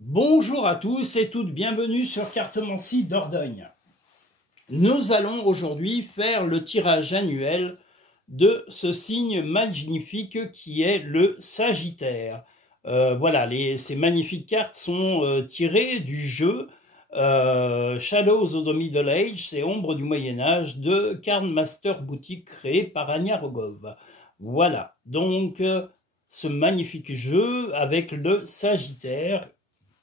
Bonjour à tous et toutes, bienvenue sur Cartomancie Dordogne. Nous allons aujourd'hui faire le tirage annuel de ce signe magnifique qui est le Sagittaire. Voilà, ces magnifiques cartes sont tirées du jeu Shadows of the Middle Age, c'est Ombre du Moyen-Âge de Cardmaster Boutique créé par Ania Rogov. Voilà, donc ce magnifique jeu avec le Sagittaire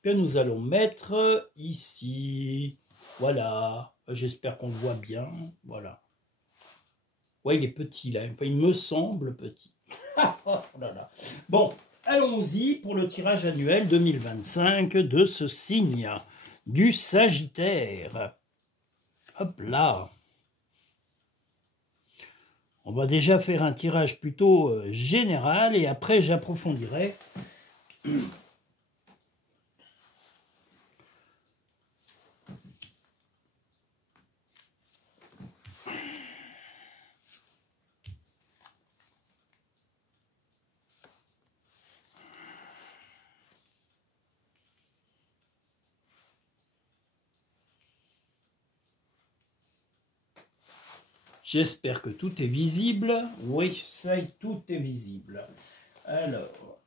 que nous allons mettre ici. Voilà, j'espère qu'on le voit bien. Voilà. Ouais, il est petit là, il me semble petit. Oh là là. Bon, allons-y pour le tirage annuel 2025 de ce signe du Sagittaire. Hop là. On va déjà faire un tirage plutôt général et après j'approfondirai. J'espère que tout est visible. Oui, ça y est, tout est visible. Alors,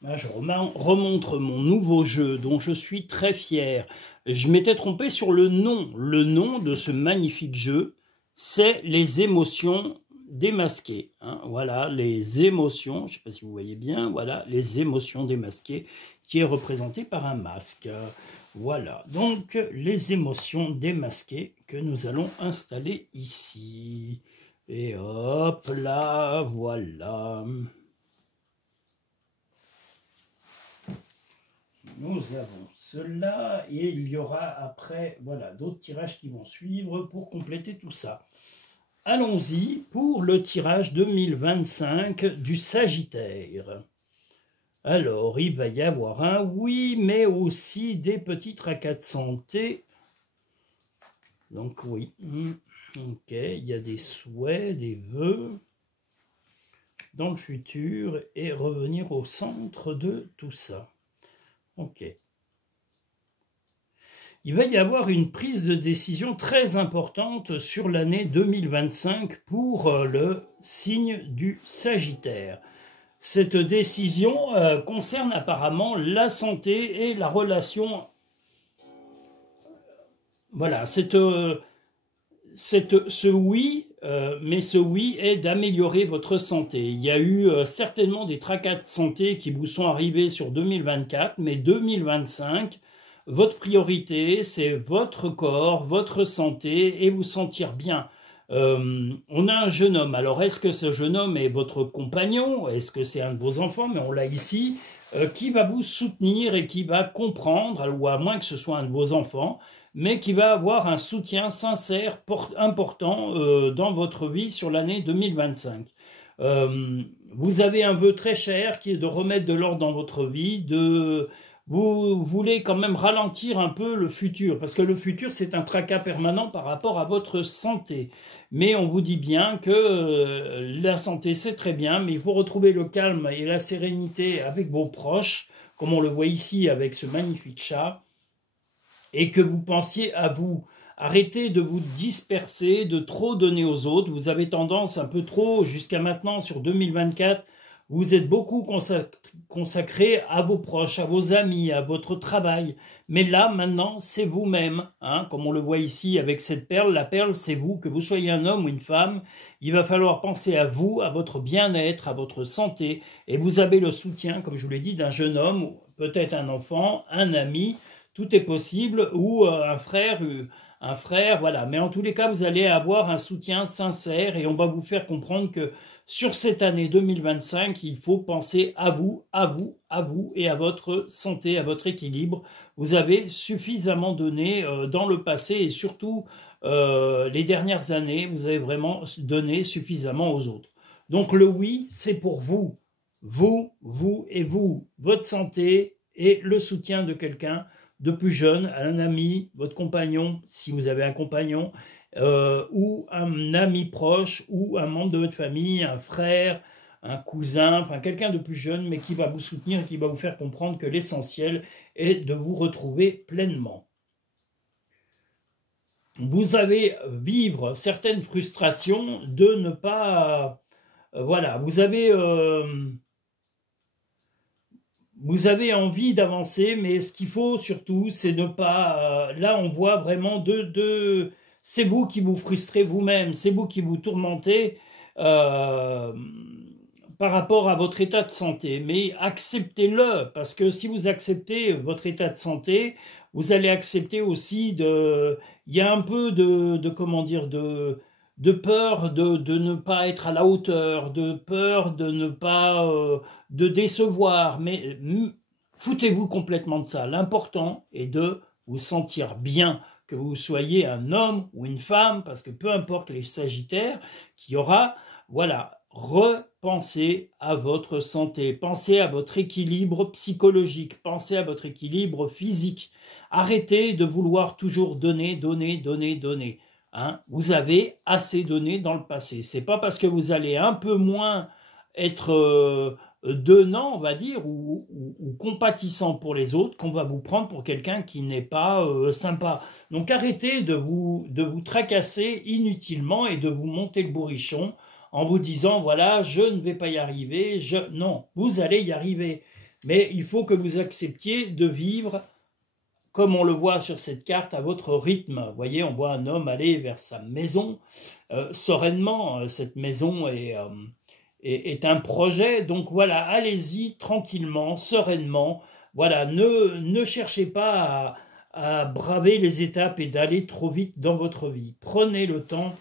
là, je remontre mon nouveau jeu dont je suis très fier. Je m'étais trompé sur le nom. Le nom de ce magnifique jeu, c'est les émotions démasquées. Hein, voilà, les émotions, je ne sais pas si vous voyez bien, voilà, les émotions démasquées, qui est représenté par un masque. Voilà, donc les émotions démasquées que nous allons installer ici. Et hop là, voilà. Nous avons cela et il y aura après, voilà, d'autres tirages qui vont suivre pour compléter tout ça. Allons-y pour le tirage 2025 du Sagittaire. Alors, il va y avoir un oui, mais aussi des petits tracas de santé. Donc oui, ok, il y a des souhaits, des vœux dans le futur et revenir au centre de tout ça. Ok. Il va y avoir une prise de décision très importante sur l'année 2025 pour le signe du Sagittaire. Cette décision concerne apparemment la santé et la relation. Voilà, ce oui, mais ce oui est d'améliorer votre santé. Il y a eu certainement des tracas de santé qui vous sont arrivés sur 2024, mais 2025, votre priorité, c'est votre corps, votre santé et vous sentir bien. On a un jeune homme. Alors, est-ce que ce jeune homme est votre compagnon? Est-ce que c'est un de vos enfants? Mais on l'a ici. Qui va vous soutenir et qui va comprendre, ou à moins que ce soit un de vos enfants, mais qui va avoir un soutien sincère, important dans votre vie sur l'année 2025. Vous avez un vœu très cher qui est de remettre de l'ordre dans votre vie, vous voulez quand même ralentir un peu le futur, parce que le futur, c'est un tracas permanent par rapport à votre santé. Mais on vous dit bien que la santé, c'est très bien, mais il faut retrouver le calme et la sérénité avec vos proches, comme on le voit ici avec ce magnifique chat, et que vous pensiez à vous. Arrêtez de vous disperser, de trop donner aux autres. Vous avez tendance un peu trop, jusqu'à maintenant, sur 2024, vous êtes beaucoup consacré à vos proches, à vos amis, à votre travail. Mais là, maintenant, c'est vous-même. Hein, comme on le voit ici avec cette perle. La perle, c'est vous. Que vous soyez un homme ou une femme, il va falloir penser à vous, à votre bien-être, à votre santé. Et vous avez le soutien, comme je vous l'ai dit, d'un jeune homme, peut-être un enfant, un ami. Tout est possible. Ou un frère, voilà. Mais en tous les cas, vous allez avoir un soutien sincère et on va vous faire comprendre que sur cette année 2025, il faut penser à vous, à vous, à vous et à votre santé, à votre équilibre. Vous avez suffisamment donné dans le passé et surtout les dernières années, vous avez vraiment donné suffisamment aux autres. Donc le oui, c'est pour vous. Vous, vous et vous. Votre santé et le soutien de quelqu'un de plus jeune, un ami, votre compagnon, si vous avez un compagnon, ou un ami proche, ou un membre de votre famille, un frère, un cousin, enfin quelqu'un de plus jeune, mais qui va vous soutenir, qui va vous faire comprendre que l'essentiel est de vous retrouver pleinement. Vous avez vivre certaines frustrations de ne pas... voilà, vous avez envie d'avancer, mais ce qu'il faut surtout, c'est ne pas... là, on voit vraiment c'est vous qui vous frustrez vous-même, c'est vous qui vous tourmentez par rapport à votre état de santé. Mais acceptez-le, parce que si vous acceptez votre état de santé, vous allez accepter aussi il y a un peu comment dire, de peur de ne pas être à la hauteur, de peur de ne pas, de décevoir. Mais foutez-vous complètement de ça. L'important est de vous sentir bien, que vous soyez un homme ou une femme, parce que peu importe les sagittaires, qu'il y aura, voilà, repensez à votre santé, pensez à votre équilibre psychologique, pensez à votre équilibre physique. Arrêtez de vouloir toujours donner, donner, donner, donner. Hein, vous avez assez donné dans le passé. C'est pas parce que vous allez un peu moins être donnant, on va dire, ou compatissant pour les autres, qu'on va vous prendre pour quelqu'un qui n'est pas sympa. Donc arrêtez de vous tracasser inutilement et de vous monter le bourrichon en vous disant, voilà, je ne vais pas y arriver. Non, vous allez y arriver. Mais il faut que vous acceptiez de vivre comme on le voit sur cette carte, à votre rythme. Vous voyez, on voit un homme aller vers sa maison, sereinement. Cette maison est un projet, donc voilà, allez-y tranquillement, sereinement. Voilà, ne cherchez pas à braver les étapes et d'aller trop vite dans votre vie. Prenez le temps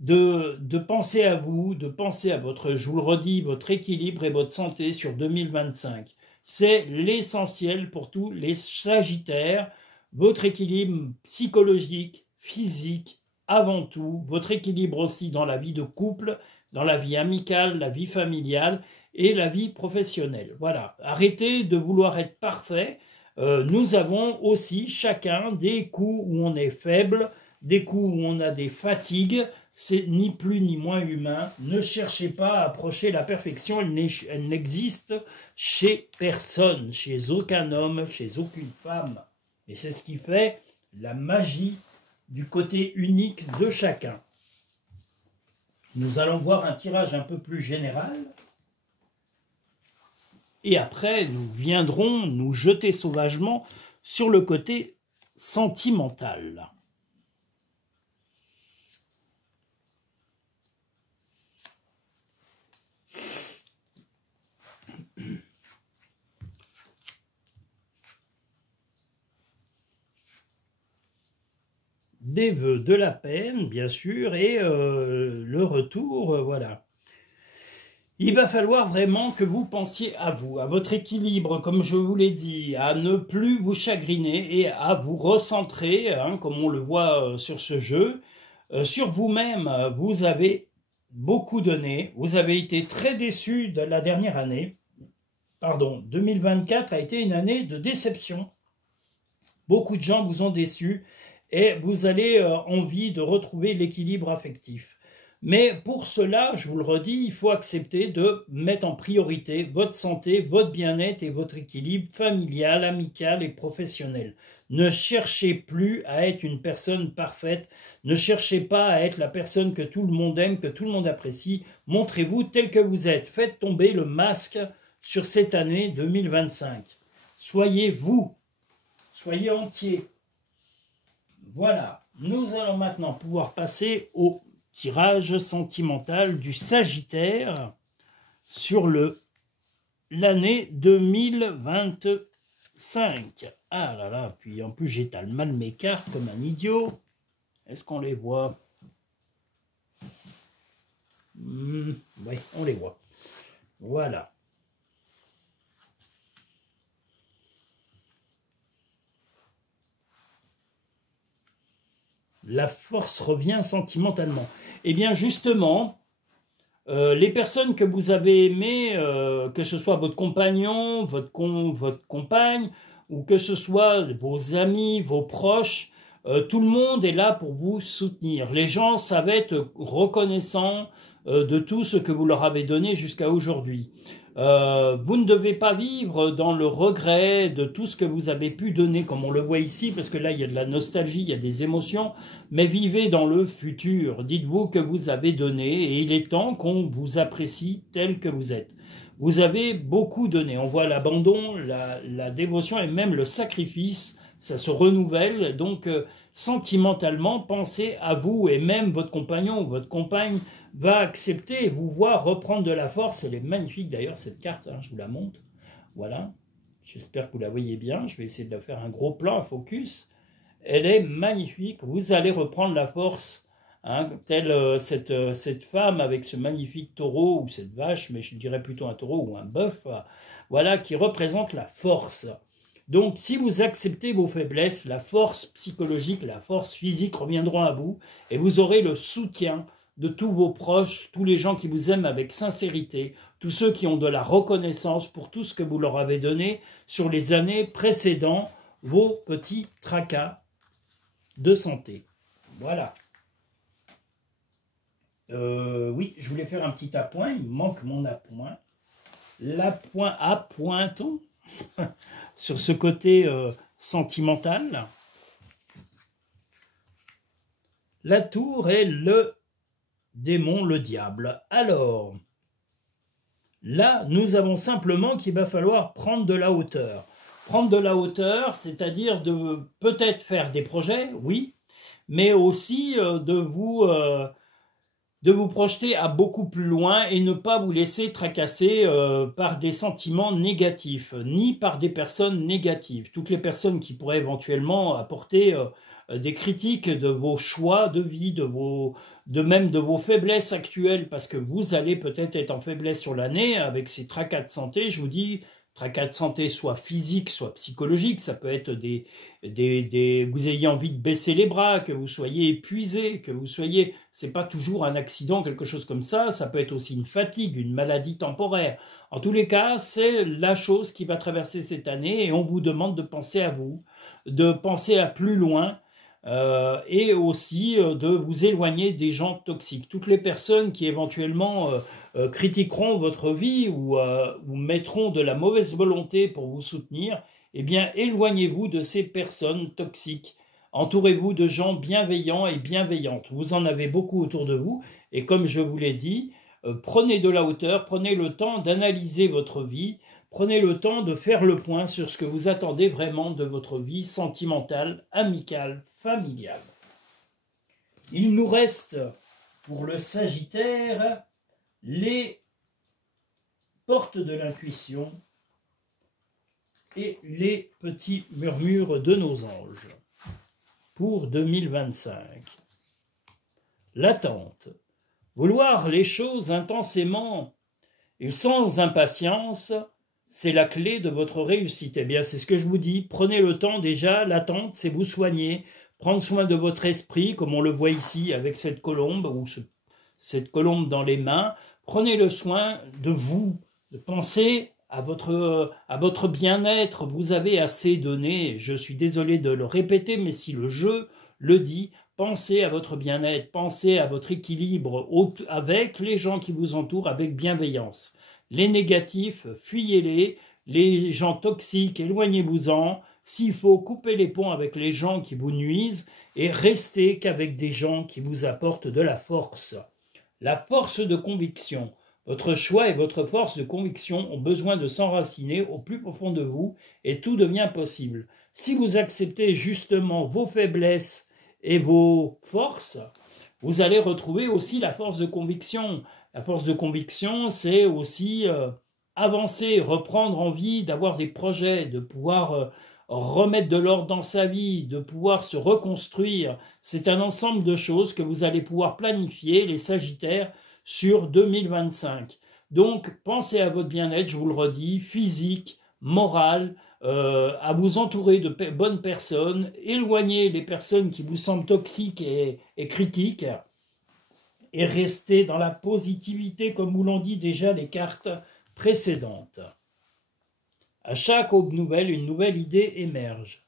de penser à vous, de penser à votre, je vous le redis, votre équilibre et votre santé sur 2025. C'est l'essentiel pour tous les sagittaires, votre équilibre psychologique, physique, avant tout, votre équilibre aussi dans la vie de couple, dans la vie amicale, la vie familiale et la vie professionnelle. Voilà, arrêtez de vouloir être parfait. Nous avons aussi chacun des coups où on est faible, des coups où on a des fatigues. C'est ni plus ni moins humain. Ne cherchez pas à approcher la perfection, elle n'existe chez personne, chez aucun homme, chez aucune femme. Et c'est ce qui fait la magie du côté unique de chacun. Nous allons voir un tirage un peu plus général. Et après, nous viendrons nous jeter sauvagement sur le côté sentimental. Des vœux, de la peine, bien sûr, et le retour, voilà. Il va falloir vraiment que vous pensiez à vous, à votre équilibre, comme je vous l'ai dit, à ne plus vous chagriner et à vous recentrer, hein, comme on le voit sur ce jeu, sur vous-même. Vous avez beaucoup donné, vous avez été très déçu de la dernière année. Pardon, 2024 a été une année de déception. Beaucoup de gens vous ont déçu et vous avez envie de retrouver l'équilibre affectif. Mais pour cela, je vous le redis, il faut accepter de mettre en priorité votre santé, votre bien-être et votre équilibre familial, amical et professionnel. Ne cherchez plus à être une personne parfaite, ne cherchez pas à être la personne que tout le monde aime, que tout le monde apprécie. Montrez-vous tel que vous êtes. Faites tomber le masque sur cette année 2025. Soyez vous, soyez entier. Voilà, nous allons maintenant pouvoir passer au tirage sentimental du Sagittaire sur l'année 2025. Ah là là, puis en plus j'étale mal mes cartes comme un idiot. Est-ce qu'on les voit? Oui, on les voit. Voilà. La force revient sentimentalement. Eh bien justement, les personnes que vous avez aimées, que ce soit votre compagnon, votre compagne, ou que ce soit vos amis, vos proches, tout le monde est là pour vous soutenir. Les gens savent être reconnaissants, de tout ce que vous leur avez donné jusqu'à aujourd'hui. Vous ne devez pas vivre dans le regret de tout ce que vous avez pu donner, comme on le voit ici, parce que là, il y a de la nostalgie, il y a des émotions, mais vivez dans le futur. Dites-vous que vous avez donné, et il est temps qu'on vous apprécie tel que vous êtes. Vous avez beaucoup donné. On voit l'abandon, la dévotion et même le sacrifice, ça se renouvelle. Donc, sentimentalement, pensez à vous, et même votre compagnon ou votre compagne va accepter et vous voir reprendre de la force. Elle est magnifique d'ailleurs cette carte, hein, je vous la montre. Voilà, j'espère que vous la voyez bien. Je vais essayer de la faire un gros plan, un focus. Elle est magnifique, vous allez reprendre la force, hein, telle cette femme avec ce magnifique taureau, ou cette vache, mais je dirais plutôt un taureau ou un bœuf, voilà, qui représente la force. Donc, si vous acceptez vos faiblesses, la force psychologique, la force physique reviendront à vous, et vous aurez le soutien de tous vos proches, tous les gens qui vous aiment avec sincérité, tous ceux qui ont de la reconnaissance pour tout ce que vous leur avez donné sur les années précédant vos petits tracas de santé. Voilà. Oui, je voulais faire un petit appoint, il me manque mon appoint. L'appoint à pointon sur ce côté sentimental. La tour est le démon, le diable. Alors, là, nous avons simplement qu'il va falloir prendre de la hauteur. Prendre de la hauteur, c'est-à-dire de peut-être faire des projets, oui, mais aussi de vous projeter à beaucoup plus loin et ne pas vous laisser tracasser par des sentiments négatifs, ni par des personnes négatives. Toutes les personnes qui pourraient éventuellement apporter des critiques de vos choix de vie, même de vos faiblesses actuelles, parce que vous allez peut-être être en faiblesse sur l'année avec ces tracas de santé. Je vous dis, tracas de santé soit physique, soit psychologique, ça peut être vous ayez envie de baisser les bras, que vous soyez épuisé, que vous soyez, c'est pas toujours un accident, quelque chose comme ça peut être aussi une fatigue, une maladie temporaire. En tous les cas, c'est la chose qui va traverser cette année et on vous demande de penser à vous, de penser à plus loin, et aussi de vous éloigner des gens toxiques. Toutes les personnes qui éventuellement critiqueront votre vie ou mettront de la mauvaise volonté pour vous soutenir, eh bien éloignez-vous de ces personnes toxiques. Entourez-vous de gens bienveillants et bienveillantes. Vous en avez beaucoup autour de vous et comme je vous l'ai dit, prenez de la hauteur, prenez le temps d'analyser votre vie, prenez le temps de faire le point sur ce que vous attendez vraiment de votre vie sentimentale, amicale, familiale. Il nous reste pour le Sagittaire les portes de l'intuition et les petits murmures de nos anges pour 2025. L'attente. Vouloir les choses intensément et sans impatience, c'est la clé de votre réussite. Eh bien, c'est ce que je vous dis. Prenez le temps déjà. L'attente, c'est vous soigner. Prendre soin de votre esprit, comme on le voit ici avec cette colombe, ou cette colombe dans les mains. Prenez le soin de vous, de penser à votre bien-être. Vous avez assez donné. Je suis désolé de le répéter, mais si le jeu le dit, pensez à votre bien-être, pensez à votre équilibre avec les gens qui vous entourent, avec bienveillance. Les négatifs, fuyez-les. Les gens toxiques, éloignez-vous-en. S'il faut, couper les ponts avec les gens qui vous nuisent et restez qu'avec des gens qui vous apportent de la force. La force de conviction. Votre choix et votre force de conviction ont besoin de s'enraciner au plus profond de vous et tout devient possible. Si vous acceptez justement vos faiblesses et vos forces, vous allez retrouver aussi la force de conviction. La force de conviction, c'est aussi avancer, reprendre envie d'avoir des projets, de pouvoir remettre de l'ordre dans sa vie, de pouvoir se reconstruire. C'est un ensemble de choses que vous allez pouvoir planifier, les Sagittaires, sur 2025. Donc, pensez à votre bien-être, je vous le redis, physique, moral, à vous entourer de bonnes personnes, éloignez les personnes qui vous semblent toxiques et critiques, et restez dans la positivité, comme vous l'ont dit déjà les cartes précédentes. À chaque aube nouvelle, une nouvelle idée émerge.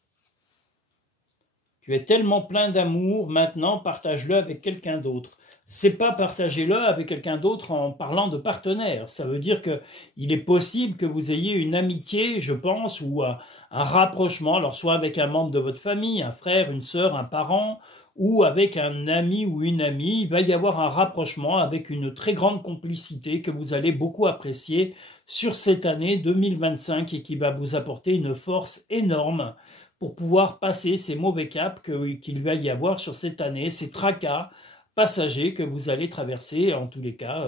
tu es tellement plein d'amour, maintenant partage-le avec quelqu'un d'autre. C'est pas partagez-le avec quelqu'un d'autre en parlant de partenaire. Ça veut dire que il est possible que vous ayez une amitié, je pense, ou un rapprochement, alors soit avec un membre de votre famille, un frère, une sœur, un parent, ou avec un ami ou une amie. Il va y avoir un rapprochement avec une très grande complicité que vous allez beaucoup apprécier sur cette année 2025 et qui va vous apporter une force énorme pour pouvoir passer ces mauvais caps qu'il va y avoir sur cette année, ces tracas passagers que vous allez traverser, en tous les cas,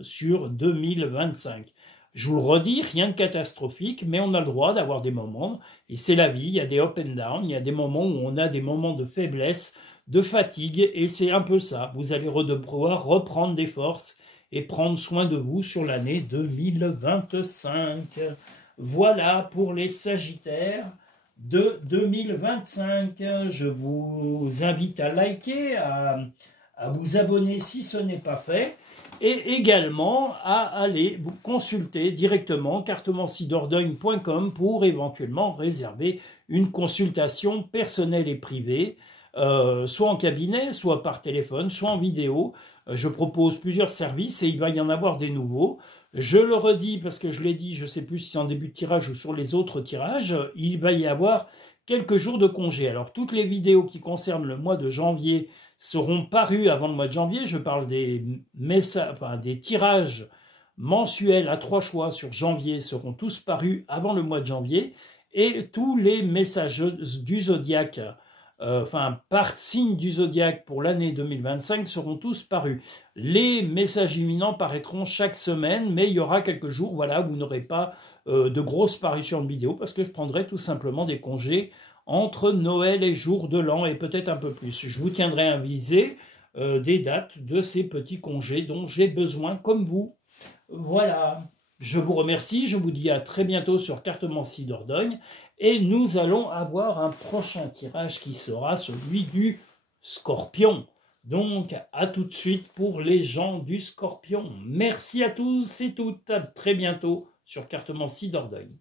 sur 2025. Je vous le redis, rien de catastrophique, mais on a le droit d'avoir des moments, et c'est la vie, il y a des up and down, il y a des moments où on a des moments de faiblesse, de fatigue, et c'est un peu ça. Vous allez devoir reprendre des forces et prendre soin de vous sur l'année 2025. Voilà pour les Sagittaires de 2025. Je vous invite à liker, à vous abonner si ce n'est pas fait, et également à aller vous consulter directement cartomancidordogne.com pour éventuellement réserver une consultation personnelle et privée, soit en cabinet, soit par téléphone, soit en vidéo. Je propose plusieurs services et il va y en avoir des nouveaux. Je le redis parce que je l'ai dit, je ne sais plus si c'est en début de tirage ou sur les autres tirages, il va y avoir quelques jours de congé. Alors toutes les vidéos qui concernent le mois de janvier seront parues avant le mois de janvier. Je parle des tirages mensuels à 3 choix sur janvier seront tous parus avant le mois de janvier. Et tous les messages du zodiaque, par signe du zodiaque pour l'année 2025 seront tous parus. Les messages imminents paraîtront chaque semaine, mais il y aura quelques jours voilà, où vous n'aurez pas de grosses parutions de vidéos parce que je prendrai tout simplement des congés entre Noël et jour de l'an et peut-être un peu plus. Je vous tiendrai avisé des dates de ces petits congés dont j'ai besoin comme vous. Voilà. Je vous remercie, je vous dis à très bientôt sur Cartomancie Dordogne et nous allons avoir un prochain tirage qui sera celui du Scorpion. Donc à tout de suite pour les gens du Scorpion. Merci à tous et toutes, à très bientôt sur Cartomancie Dordogne.